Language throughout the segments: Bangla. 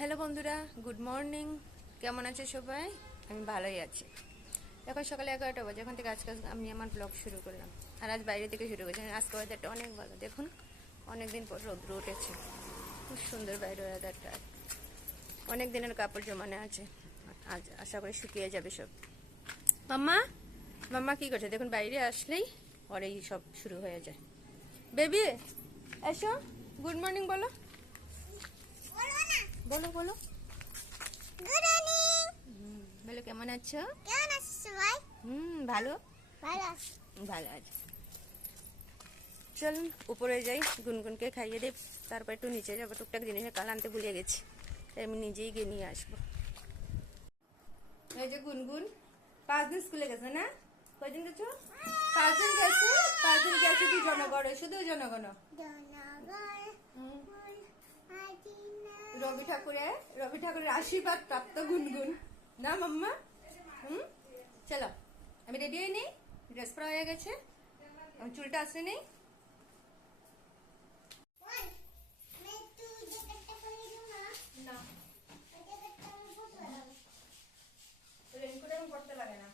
হ্যালো বন্ধুরা, গুড মর্নিং। কেমন আছে সবাই? আমি ভালোই আছি। এখন সকালে 11টা বাজে। এখন থেকে আজকে আমি আমার ব্লগ শুরু করলাম। আর আজ বাইরে থেকে শুরু করছি। আজকে ওয়েদারটা অনেক ভালো, দেখুন। অনেক দিন পর রোদ্র উঠেছে, খুব সুন্দর বাইরে ওয়েদারটা। অনেক দিনের কাপড় জমানো আছে, আজ আশা করি শুকিয়ে যাবে সব। মাম্মা মাম্মা কি করছে দেখুন, বাইরে আসলেই ওর এই সব শুরু হয়ে যায়। বেবি এসো, গুড মর্নিং বলো, বলো বলো। Good morning. বলো কেমন আছো? কেমন আছিস সবাই? ভালো ভালো আছি। ভালো আছে। চলুন উপরে যাই, গুনগুনকে খাইয়ে দেব, তারপর একটু নিচে যাবো। টুকটাক জিনিস কাল আনতে ভুলে গেছি, তাই আমি নিজেই গিয়ে নিয়ে আসবো। এই যে গুনগুন 5 দিন স্কুলে গেছে না? কয়দিন গেছো? 5 দিন গেছে। 5 দিন গেছে কি জনগণ, শুধু জনগণ। রবি ঠাকুরের আশীর্বাদ প্রাপ্ত গুনগুন না মাম্মা? চলো আমি রেডি হয়ে নেই, ড্রেস পরা হয়ে গেছে, আমার চুলটা আসলে নেই। না, রেনকোট এখন পড়তে লাগে না।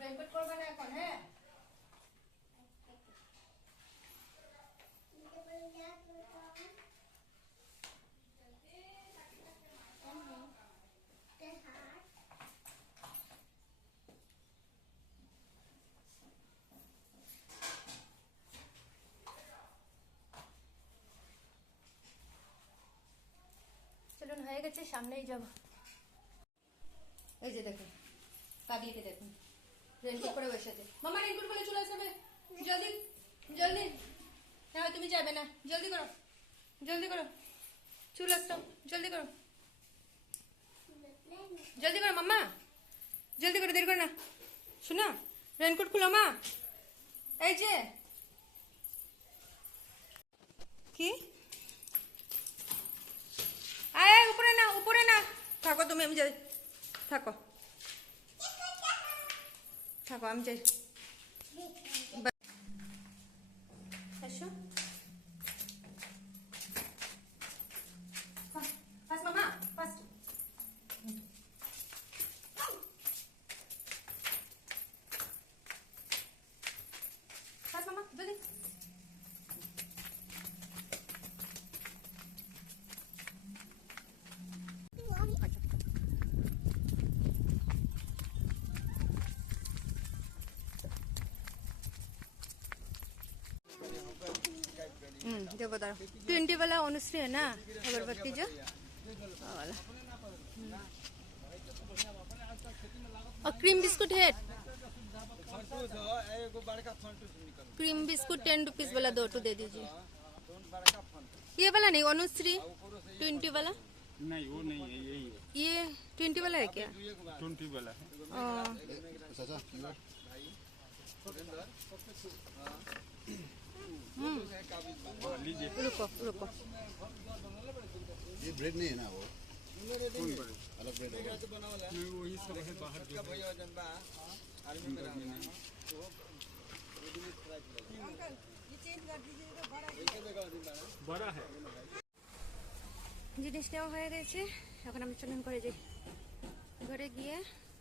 রেনকোট করবে না এখন, হ্যাঁ? চলুন হয়ে গেছে, সামনেই যাব। এই যে দেখুন পাগলিকে দেখুন, রেনকোট পরে বসেছে। মামা রেনকোট পরে চলে আসবে, জলদি জলদি। হ্যাঁ তুমি যাবে না, জলদি করো জলদি করো, চুল একদম জলদি করো, জলদি করো মাম্মা, জলদি করো, দেরি করো না। শোনো, রেনকোট খুলো মা। এই যে কি, আয় উপরে না, উপরে না, থাকো তুমি, আমি যাই, থাকো থাকো, আমি যাই। এসো ফাস্ট মামা, ফাস্ট। ফাস্ট মামা, জলদি। देखो तारा 20 वाला अनुश्री है ना, अगरबत्ती जो वाला। और क्रीम बिस्कुट है, क्रीम बिस्कुट 10 रुपीज वाला 2 दे दीजिए। ये वाला नहीं, अनुश्री 20 वाला नहीं, वो नहीं है, यही है। ये 20 वाला है क्या? 20 वाला है। लीजिए। रुको रुको, ये ब्रेड नहीं है ना, वो अलग ब्रेड होगा। नहीं, वो ही सब है बाहर जो है। बड़ा है। জিনিস নেওয়া হয়ে গেছে, এখন আমি চলুন করে যাই। ঘরে গিয়ে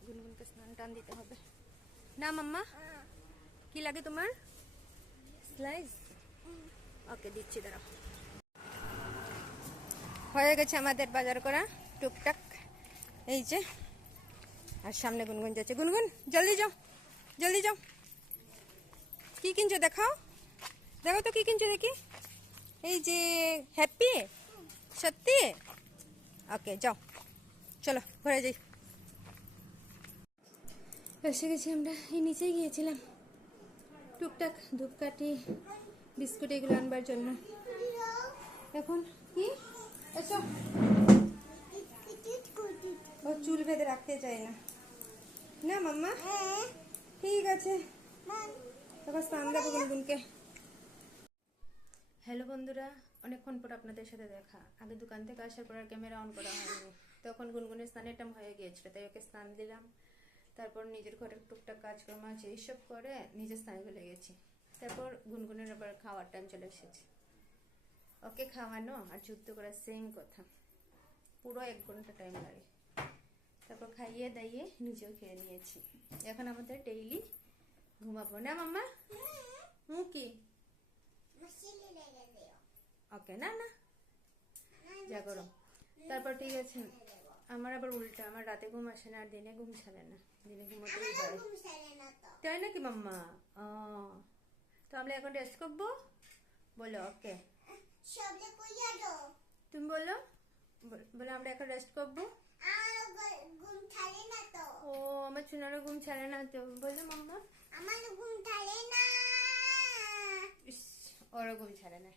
গুনগুনকে স্নান টান দিতে হবে না মাম্মা? কি লাগে তোমার? স্লাইস? ওকে দিচ্ছি, দাঁড়াও। হয়ে গেছে আমাদের বাজার করা টুকটাক, এই যে। আর সামনে গুনগুন যাচ্ছে। গুনগুন জলদি যাও, জলদি যাও। কি কিনছো দেখাও, দেখো তো কি কিনছো দেখি। এই যে হ্যাপি, সত্যি? ওকে যাও, চলো ঘরে যাই। এসে গেছি আমরা, এই নিচেই গিয়েছিলাম টুকটাক ধূপকাঠি বিস্কুট এগুলো আনবার জন্য। এখন কি, এসো। ও চুল বেঁধে রাখতে চাই না, না মাম্মা? ঠিক আছে, তখন স্নান দেবো গুনগুনকে। হ্যালো বন্ধুরা, অনেকক্ষণ পর আপনাদের সাথে দেখা। আগে দোকান থেকে আসার পর আর ক্যামেরা অন করা হয়নি, তখন গুনগুনের স্নানের টাইম হয়ে গিয়েছিল, তাই ওকে স্নান দিলাম। তারপর নিজের ঘরের টুকটাক কাজকর্ম আছে এইসব করে নিজের স্নানে চলে গেছি। তারপর গুনগুনের আবার খাওয়ার টাইম চলে এসেছে। ওকে খাওয়ানো আর যুদ্ধ করা সেম কথা, পুরো 1 ঘন্টা টাইম লাগে। তারপর খাইয়ে দাইয়ে নিজেও খেয়ে নিয়েছি। এখন আমাদের ডেইলি ঘুমাবো না মাম্মা? কি মশলি লেগে দিও। ওকে না না যা করো। তারপর ঠিক আছে, আমার আবার উল্টা, আমার রাতে ঘুম আসে না আর দিনে ঘুম ছাড়ে না, দিনে ঘুমোতেই আমার হয়। ঘুম সারে না তো। তাই নাকি মাম্মা? তো আমরা এখন রেস্ট করবো, বলো ওকে? সবলে কইয়া দাও। তুমি বলো, বলে আমরা এখন রেস্ট করবো। আমার ঘুম ছাড়ে না তো। ও আমার চুনারও ঘুম ছাড়ে না তো, বললো মাম্মা। আমার ঘুম ছাড়ে না। ইস, ওরও ঘুম ছাড়ে না।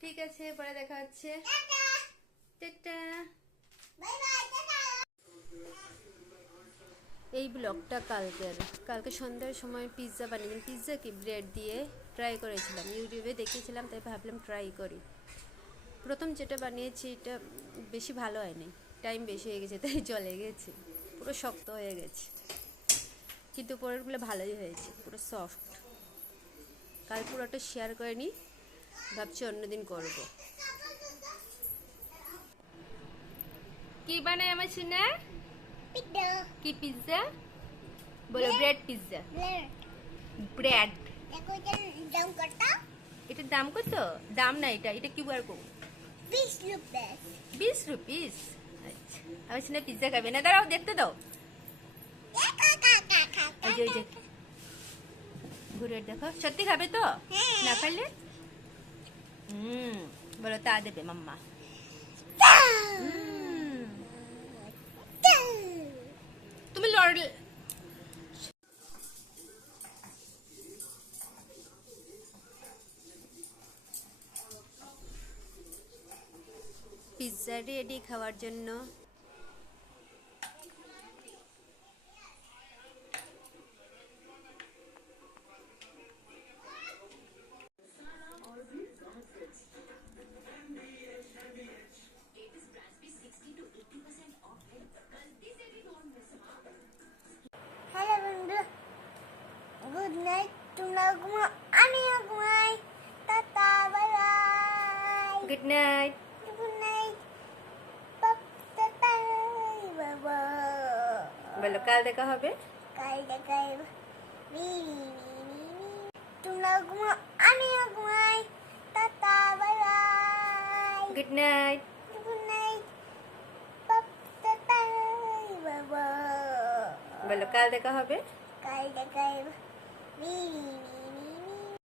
ঠিক আছে, পরে দেখা হচ্ছে। Tata. Tata. Bye bye, tata. এই ব্লগটা কালকে সন্ধ্যার সময় পিৎজা বানিয়েছিলাম। পিৎজা কি ব্রেড দিয়ে ট্রাই করেছিলাম, ইউটিউবে দেখেছিলাম, তাই ভাবলাম ট্রাই করি। প্রথম যেটা বানিয়েছি এটা বেশি ভালো হয়নি, টাইম বেশি হয়ে গেছে তাই জলে গেছে, পুরো শক্ত হয়ে গেছে। কিন্তু পরেরগুলো ভালোই হয়েছে, পুরো সফট। কাল পুরোটা শেয়ার করে নিই, ভাবছি অন্যদিন করব। কি বানায় আমার সোনা? পিডো। কি পিৎজা? বলো ব্রেড পিৎজা। ব্লেড। ব্রেড। দেখো এটার দাম কত? এটার দাম কত? দাম না, এটা কি বার করবো? 20 রুপিস। 20 রুপিস। আচ্ছা, আমার সোনা পিৎজা খাবে না, দাঁড়াও দেখতে দাও। ওই যে ঘুরে দেখো, সত্যি খাবে তো? না খাইলে বলো তা দেবে মাম্মা। তুমি লড়লে পিৎজা রেডি খাওয়ার জন্য। হ্যালো বন্ধু, গুড নাইট। তোমরা ঘুমাও, আমিও ঘুমাই। Tata, bye bye. Good night. Good night. Tata, বাবা। বলো কাল দেখা হবে। কাল দেখাই। তোমরা ঘুমাও, আমিও ঘুমাই। Tata, bye bye. Good night. Good night. Tata, বাবা। বলো কাল দেখা হবে। কাল দেখাই।